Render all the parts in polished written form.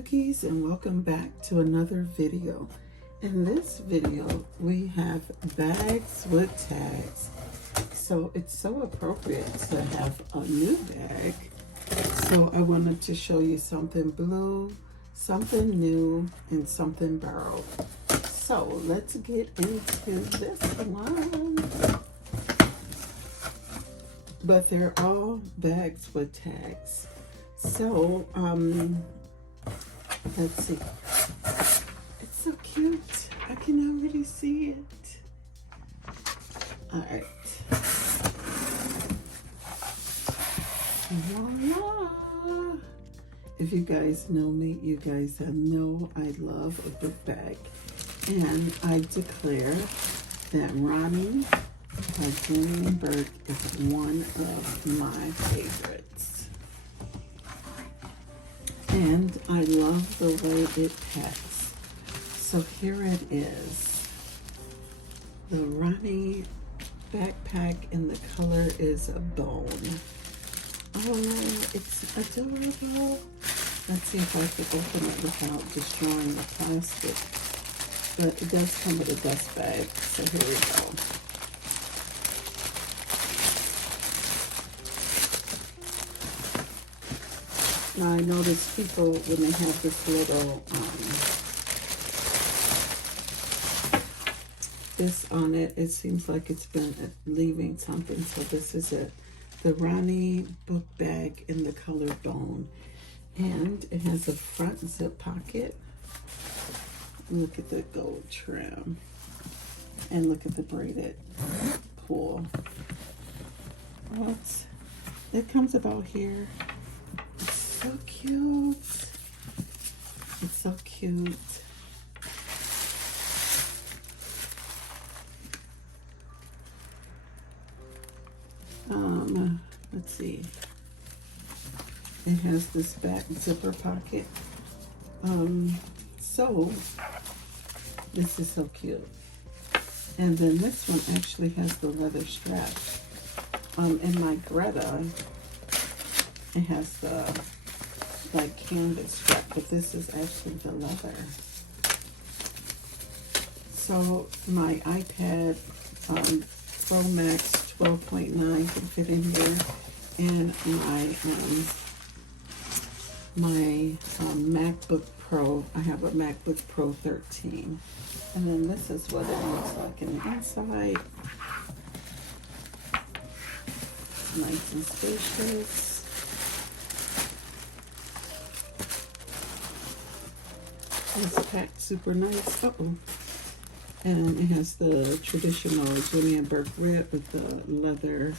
cookies, and welcome back to another video. In this video we have bags with tags, so it's so appropriate to have a new bag. So I wanted to show you something blue, something new, and something borrowed. So let's get into this one. But they're all bags with tags. So let's see. It's so cute. I can already see it. All right. Voila. If you guys know me, you guys know I love a book bag. And I declare that Ronnie by Dooney Bourke is one of my favorites. And I love the way it packs. So here it is. The Ronnie backpack, and the color is a bone. Oh, it's adorable. Let's see if I can open it without destroying the plastic. But it does come with a dust bag, so here we go. Now I notice people, when they have this little, this on it, it seems like it's been leaving something. So this is it. The Ronnie book bag in the color bone. And it has a front zip pocket. Look at the gold trim. And look at the braided pull. What? It comes about here. So cute. It's so cute. Let's see. It has this back zipper pocket. So this is so cute. And then this one actually has the leather strap. In my Greta, it has the like canvas strap, but this is actually the leather. So my iPad Pro Max 12.9 can fit in here, and my MacBook Pro, I have a MacBook Pro 13. And then this is what it looks like in the inside. Nice and spacious. It's packed super nice. And it has the traditional Dooney Bourke rib with the leather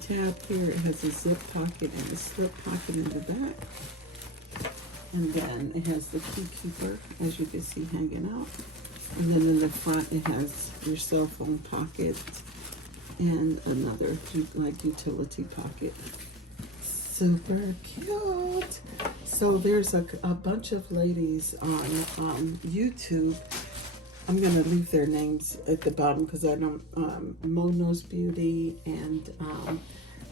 tab here. It has a zip pocket and a slip pocket in the back. And then it has the key keeper, as you can see, hanging out. And then in the front, it has your cell phone pocket and another like utility pocket. Super cute. So there's a bunch of ladies on YouTube. I'm gonna leave their names at the bottom because I don't. Mono's Beauty and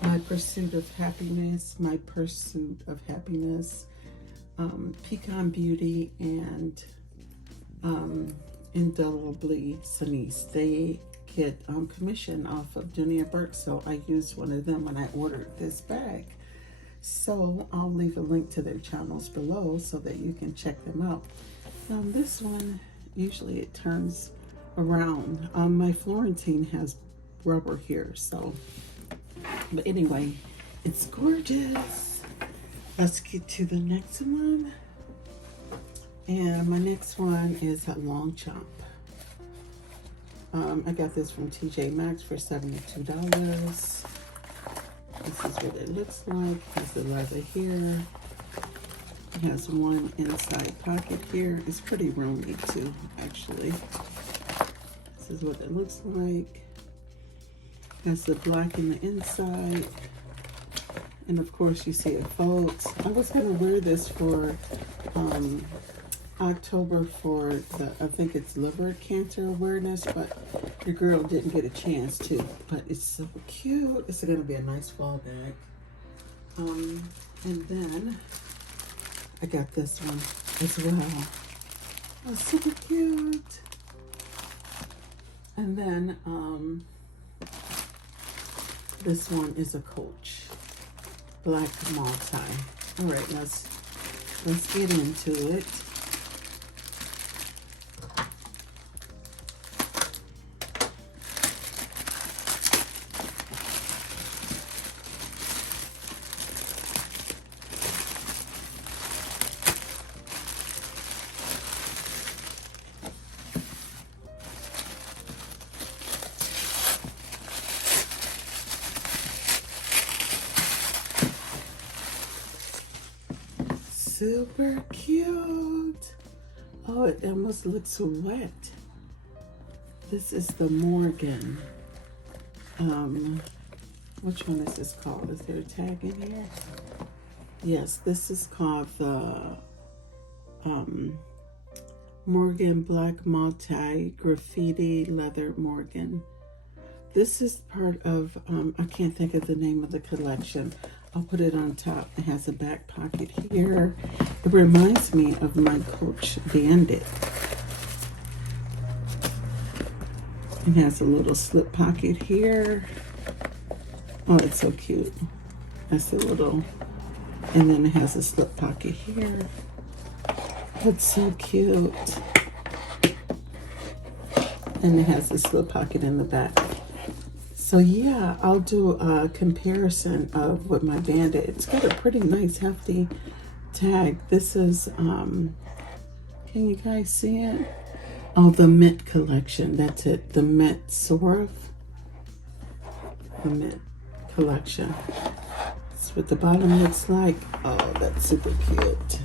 My Pursuit of Happiness, Pecan Beauty, and Indubitably Senise. They get commission off of Dooney Bourke, so I used one of them when I ordered this bag. So I'll leave a link to their channels below so that you can check them out. This one, usually it turns around. My Florentine has rubber here, so, but anyway, it's gorgeous. Let's get to the next one. And my next one is at Longchamp. I got this from TJ Maxx for $72. This is what it looks like. It has the leather here. It has one inside pocket here. It's pretty roomy too, actually. This is what it looks like. It has the black in the inside. And of course you see it folds. I was gonna wear this for October for the, I think it's liver cancer awareness, but your girl didn't get a chance to. But it's so cute. It's gonna be a nice fall bag. And then I got this one as well. Oh, super cute. And then this one is a Coach black multi. All right, let's get into it. Super cute. Oh, it almost looks wet. This is the Morgan. Which one is this called? Is there a tag in here? Yes, this is called the Morgan Black Multi Graffiti Leather Morgan. This is part of, I can't think of the name of the collection. I'll put it on top. It has a back pocket here. It reminds me of my Coach Bandit. It has a little slip pocket here. Oh, it's so cute. That's a little, and then it has a slip pocket here. It's so cute. And it has a slip pocket in the back. So yeah, I'll do a comparison of what my Bandit. It's got a pretty nice hefty tag. This is, can you guys see it? Oh, the Mint collection. That's it. The Mint Sora. The Mint collection. That's what the bottom looks like. Oh, that's super cute.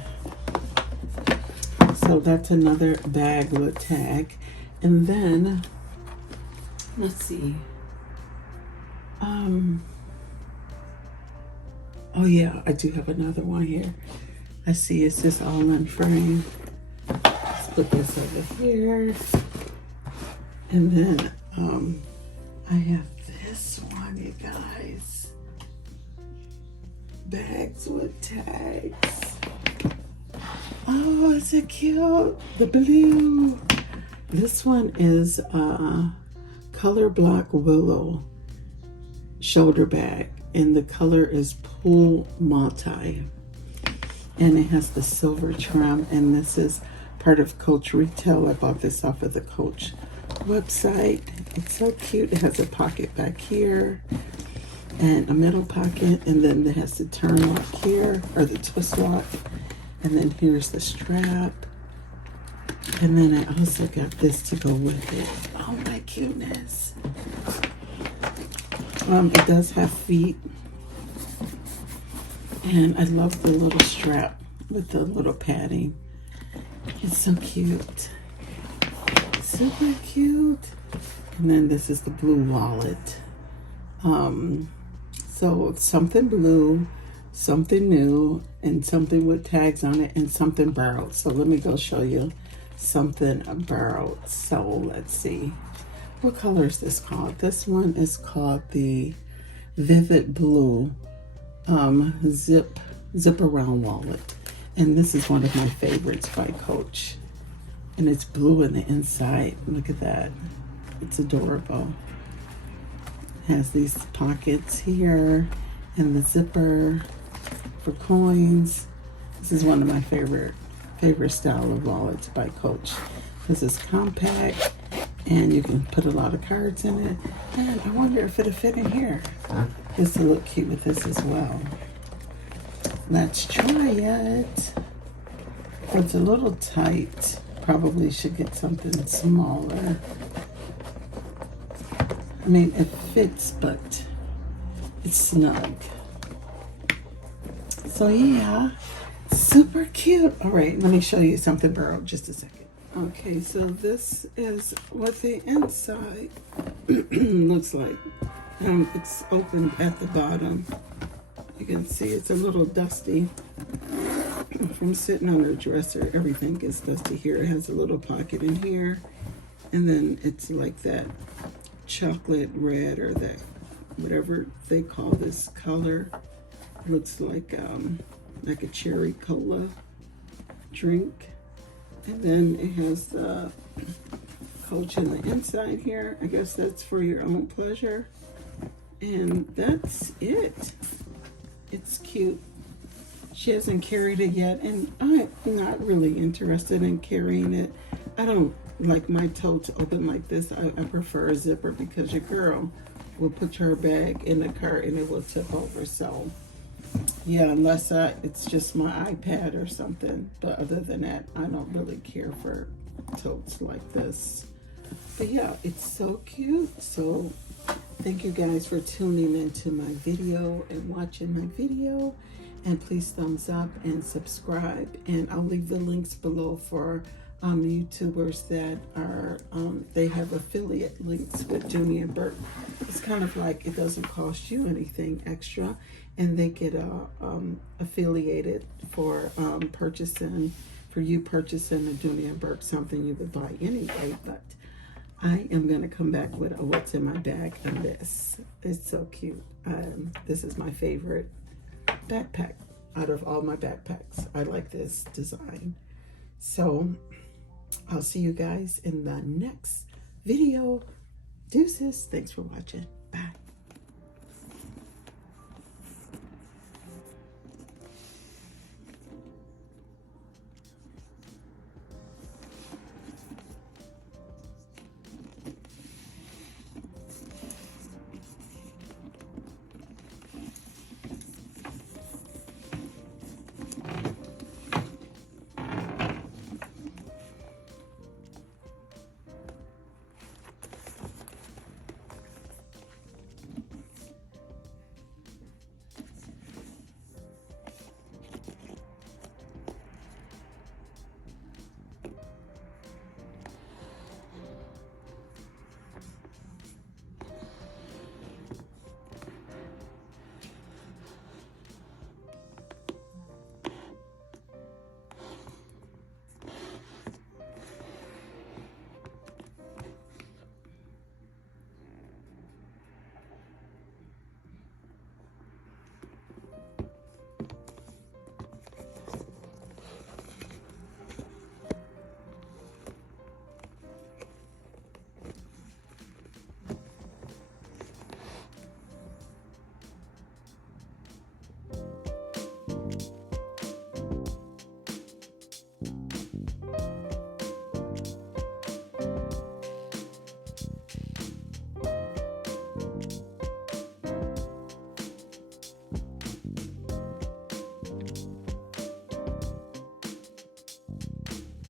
So that's another bag with tag. And then, let's see. Oh yeah, I do have another one here. I see it's just all in frame. Let's put this over here. And then I have this one, you guys. Bags with tags. Oh, is it cute? The blue. This one is Color Block Willow shoulder bag, and the color is Pool Multi, and it has the silver trim, and this is part of Coach Retail. I bought this off of the Coach website. It's so cute. It has a pocket back here and a middle pocket, and then it has the turn lock here, or the twist lock, and then here's the strap, and then I also got this to go with it. Oh my cuteness. It does have feet, and I love the little strap with the little padding. It's so cute. Super cute. And then this is the blue wallet. So something blue, something new, and something with tags on it, and something borrowed. So let me go show you something borrowed. So let's see. What color is this called? This one is called the Vivid Blue zip around wallet. And this is one of my favorites by Coach. And it's blue in the inside. Look at that. It's adorable. It has these pockets here and the zipper for coins. This is one of my favorite style of wallets by Coach. This is compact, and you can put a lot of cards in it. And I wonder if it'll fit in here. This will look cute with this as well. Let's try it. It's a little tight. Probably should get something smaller. I mean, it fits, but it's snug. So yeah, super cute. All right, let me show you something borrowed. Just a second. Okay, so this is what the inside looks like. It's open at the bottom. You can see it's a little dusty from sitting on the dresser. Everything gets dusty here. It has a little pocket in here, and then it's like that chocolate red, or that whatever they call this color. It looks like a cherry cola drink. And then it has the Coach in the inside here. I guess that's for your own pleasure. And that's it. It's cute. She hasn't carried it yet, and I'm not really interested in carrying it. I don't like my tote open like this. I prefer a zipper because your girl will put her bag in the cart and it will tip over. So yeah, unless it's just my iPad or something. But other than that, I don't really care for totes like this. But yeah, it's so cute. So thank you guys for tuning into my video and watching my video. And please thumbs up and subscribe. And I'll leave the links below for YouTubers that are, they have affiliate links with Dooney and Bourke. It's kind of like it doesn't cost you anything extra. And they get affiliated for purchasing a Dooney and Bourke, something you would buy anyway. But I am going to come back with a what's in my bag on this. It's so cute. This is my favorite backpack out of all my backpacks. I like this design. So I'll see you guys in the next video. Deuces. Thanks for watching. Bye.